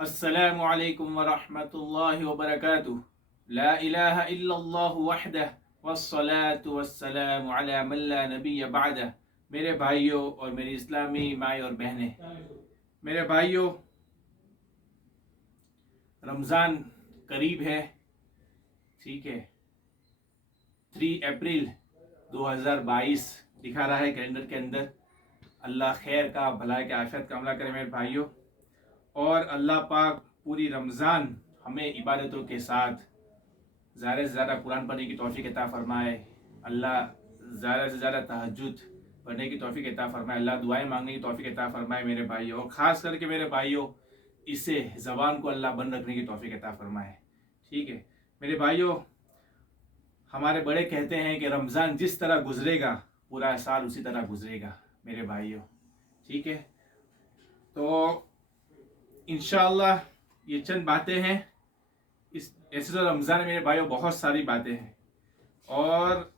अस्सलामु अलैकुम वरहमतुल्लाहि वबरकातुह। ला इलाहा इल्लल्लाह वहदह वस्सलातु वस्सलामु अला मन ला नबिय्य बअदह। मेरे भाइयों और मेरी इस्लामी माएँ और बहनें, मेरे भाइयों, रमज़ान करीब है। ठीक है, 3 अप्रैल 2022 दिखा रहा है कैलेंडर के अंदर। अल्लाह खैर का, भलाई का, आफियत का अमला करे मेरे भाइयों। और अल्लाह पाक पूरी रमज़ान हमें इबादतों के साथ ज़्यादा से ज़्यादा कुरान पढ़ने की तौफीक अता फ़रमाए। अल्लाह ज़्यादा से ज़्यादा तहज्जुद पढ़ने की तौफीक अता फ़रमाए। अल्लाह दुआएं मांगने की तौफीक अता फ़रमाए मेरे भाइयों। और ख़ास करके मेरे भाइयों, इससे ज़बान को अल्लाह बंद रखने की तौफीक अता फ़रमाए। ठीक है मेरे भाइयों, हमारे बड़े कहते हैं कि रमज़ान जिस तरह गुजरेगा पूरा साल उसी तरह गुजरेगा मेरे भाइयों। ठीक है, तो इंशाअल्लाह ये चंद बातें हैं। इस ऐसे तो रमज़ान में मेरे भाइयों बहुत सारी बातें हैं और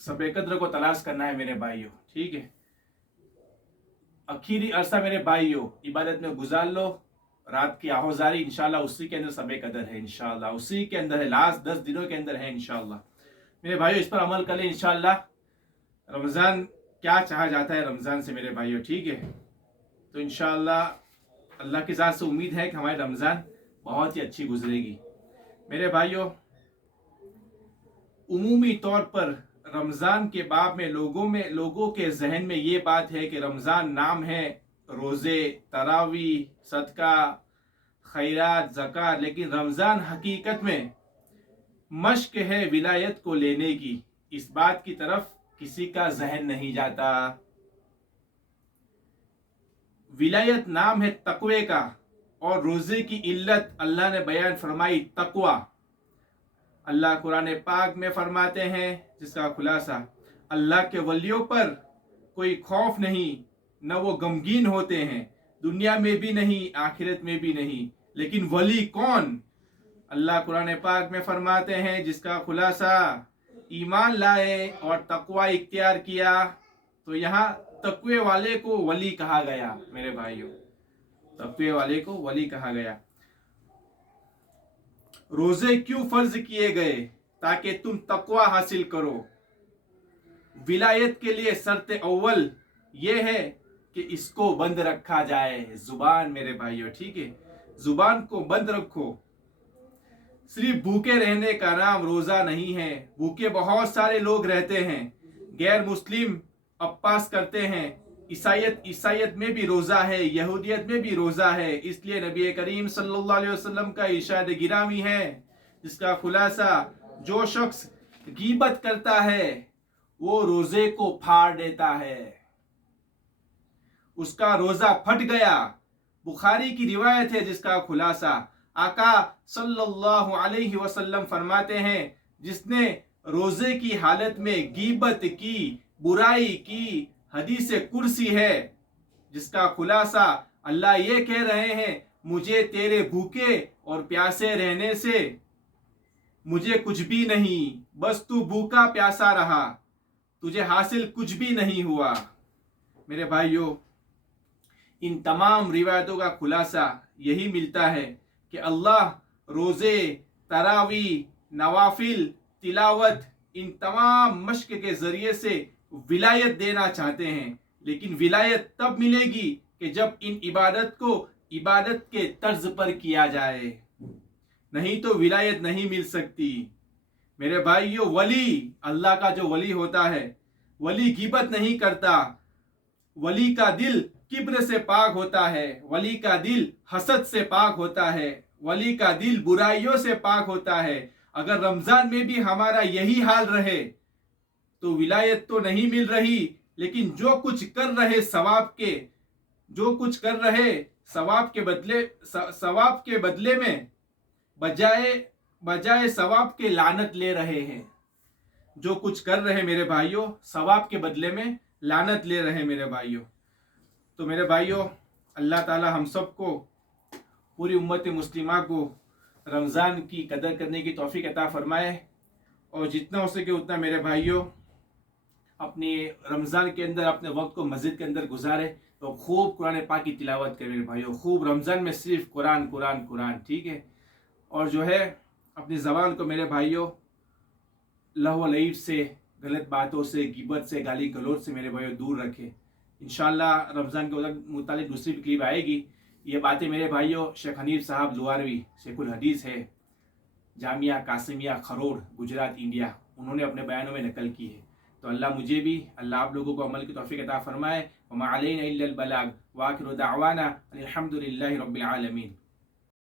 सबे कद्र को तलाश करना है मेरे भाइयों। ठीक है, आखिरी अरसा मेरे भाइयों इबादत में गुजार लो। रात की आहोजारी इंशाल्लाह उसी के अंदर सबे कदर है, इंशाल्लाह उसी के अंदर है, लास्ट 10 दिनों के अंदर है इंशाल्लाह। मेरे भाइयों इस पर अमल कर ले इंशाल्लाह। रमज़ान क्या चाहा जाता है रमज़ान से मेरे भाइयों। ठीक है, तो इंशाअल्लाह अल्लाह की ज़ात से उम्मीद है कि हमारी रमज़ान बहुत ही अच्छी गुजरेगी मेरे भाइयों। उमूमी तौर पर रमज़ान के बाब में लोगों के जहन में ये बात है कि रमज़ान नाम है रोज़े, तरावी, सदका, खैरात, ज़कात, लेकिन रमज़ान हकीकत में मश्क है विलायत को लेने की। इस बात की तरफ किसी का जहन नहीं जाता। विलायत नाम है तकवे का और रोजे की इल्लत अल्लाह ने बयान फरमाई तकवा। अल्लाह कुरान पाक में फरमाते हैं, जिसका खुलासा, अल्लाह के वलियों पर कोई खौफ नहीं, न वो गमगीन होते हैं, दुनिया में भी नहीं आखिरत में भी नहीं। लेकिन वली कौन? अल्लाह कुरान पाक में फरमाते हैं, जिसका खुलासा, ईमान लाए और तकवा इख्तियार किया। तो यहाँ तकवे वाले को वली कहा गया मेरे भाइयों, तकवे वाले को वली कहा गया। रोजे क्यों फर्ज किए गए? ताकि तुम तकवा हासिल करो। विलायत के लिए शर्त अव्वल यह है कि इसको बंद रखा जाए, जुबान मेरे भाइयों। ठीक है, जुबान को बंद रखो। सिर्फ भूखे रहने का नाम रोजा नहीं है। भूखे बहुत सारे लोग रहते हैं। गैर मुस्लिम उपवास करते हैं। ईसाइयत में भी रोजा है, यहूदियत में भी रोजा है। इसलिए नबी करीम सल्लल्लाहु अलैहि वसल्लम का इरशाद गिरामी है, जिसका खुलासा, जो शख्स गीबत करता है वो रोजे को फाड़ देता है, उसका रोजा फट गया। बुखारी की रिवायत है, जिसका खुलासा, आका सल्लल्लाहु अलैहि वसल्लम फरमाते हैं, जिसने रोजे की हालत में गीबत की, बुराई की, हदीस कुर्सी है, जिसका खुलासा, अल्लाह ये कह रहे हैं, मुझे तेरे भूखे और प्यासे रहने से मुझे कुछ भी नहीं, बस तू भूखा प्यासा रहा, तुझे हासिल कुछ भी नहीं हुआ। मेरे भाइयों, इन तमाम रिवायतों का खुलासा यही मिलता है कि अल्लाह रोजे, तरावी, नवाफिल, तिलावत, इन तमाम मश्क के जरिए से विलायत देना चाहते हैं। लेकिन विलायत तब मिलेगी कि जब इन इबादत को इबादत के तर्ज पर किया जाए, नहीं तो विलायत नहीं मिल सकती मेरे भाइयों। वली, अल्लाह का जो वली होता है, वली गिबत नहीं करता। वली का दिल किब्र से पाक होता है। वली का दिल हसद से पाक होता है। वली का दिल बुराइयों से पाक होता है। अगर रमजान में भी हमारा यही हाल रहे तो विलायत तो नहीं मिल रही, लेकिन जो कुछ कर रहे सवाब के, जो कुछ कर रहे सवाब के बदले में बजाय सवाब के लानत ले रहे हैं। जो कुछ कर रहे मेरे भाइयों, सवाब के बदले में लानत ले रहे मेरे भाइयों। तो मेरे भाइयों, अल्लाह ताला हम सबको, पूरी उम्मत मुस्लिमा को रमज़ान की कदर करने की तौफीक अता फरमाए। और जितना हो सके उतना मेरे भाइयों अपने रमज़ान के अंदर अपने वक्त को मस्जिद के अंदर गुजारे, तो खूब कुरान पाक की तिलावत करें मेरे भाइयों, खूब रमज़ान में सिर्फ कुरान कुरान कुरान, ठीक है। और जो है अपनी ज़बान को मेरे भाइयों लहव लईब से, गलत बातों से, गिबत से, गाली गलौज से मेरे भाइयों दूर रखें। इंशाअल्लाह रमज़ान के मुतालिक दूसरी भी क्लिप आएगी। ये बातें मेरे भाइयों शेख हनीफ साहब लुआरवी शेखुल हदीस है, जामिया कासिमिया खरोड़ गुजरात इंडिया, उन्होंने अपने बयानों में नकल की है। तो अल्लाह मुझे भी, अल्लाह आप लोगों को अमल की तौफीक अता फरमाए। व मा अलैना इल्लल बलाग व आखिरु दाअवाना अनिल हम्दुलिल्लाहि रब्बिल आलमीन।